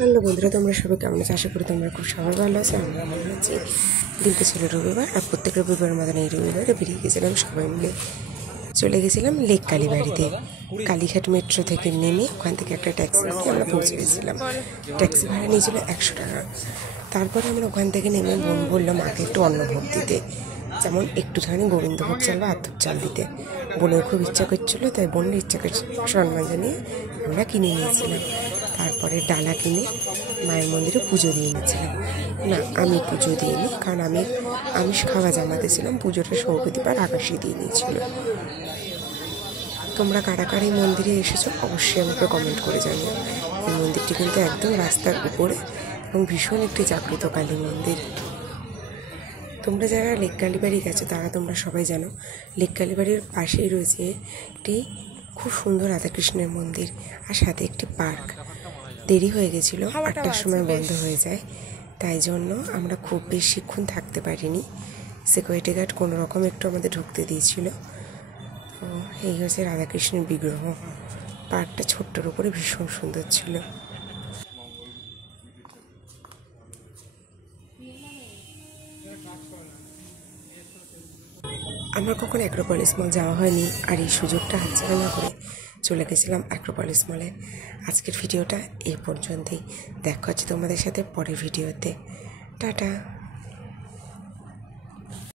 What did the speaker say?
Hello বন্ধুরা, তোমরা সবাই কেমন আছো? আশা করি তোমরা খুব সবাই ভালো আছো। আমরা ভালো আছি। দিনটা ছিল রবিবার, আর প্রত্যেক রবিবার মতন এই রবিবারে বেরিয়ে গেছিলাম সবাই মিলে। চলে গেছিলাম লেক কালীবাড়িতে। কালীঘাট মেট্রো থেকে নেমে ওখান থেকে একটা ট্যাক্সি নিয়ে আমরা পৌঁছে গেছিলাম। ট্যাক্সি ভাড়া নিয়েছিল 100 টাকা। তারপরে আমরা ওখান থেকে নেমে বোন বললাম মাকে একটু অন্নভোগ দিতে, যেমন একটুখানি গোবিন্দভোগ চাল বা আতপ চাল দিতে। বোনের খুব ইচ্ছা করছিল, তাই বোনের ইচ্ছাকে সম্মান জানিয়ে আমরা কিনে নিয়েছিলাম। তারপরে ডালা কিনে মায়ের মন্দিরে পুজো দিয়ে নিয়েছিলাম। না, আমি পুজো দিইনি, কারণ আমি আমিষ খাওয়া জামাতে ছিলাম। পুজোটা সৌরদীপ আর আকাশই দিয়ে নিয়েছিল। তোমরা কারা কারা এই মন্দিরে এসেছো অবশ্যই আমাকে কমেন্ট করে জানিও। এই মন্দিরটি কিন্তু একদম রাস্তার উপরে এবং ভীষণ একটি জাগ্রত কালী মন্দির। তোমরা যারা লেক কালীবাড়ি গেছো তারা তোমরা সবাই জানো, লেক কালীবাড়ির পাশেই রয়েছে একটি খুব সুন্দর রাধাকৃষ্ণের মন্দির, আর সাথে একটি পার্ক। দেরি হয়ে গেছিলো, 8টার সময় বন্ধ হয়ে যায়, তাই জন্য আমরা খুব বেশিক্ষণ থাকতে পারিনি। সিকিউরিটি গার্ড কোনো রকম একটু আমাদের ঢুকতে দিয়েছিল। তো এই হচ্ছে রাধাকৃষ্ণের বিগ্রহ। পার্কটা ছোট্টর উপরে ভীষণ সুন্দর ছিল। আমার কখনো অ্যাক্রোপলিস মল যাওয়া হয়নি, আর এই সুযোগটা হাতছাড়া না করে চলে গেছিলাম অ্যাক্রোপলিস মলে। আজকের ভিডিওটা এই পর্যন্তই। দেখা হচ্ছে তোমাদের সাথে পরের ভিডিওতে। টাটা।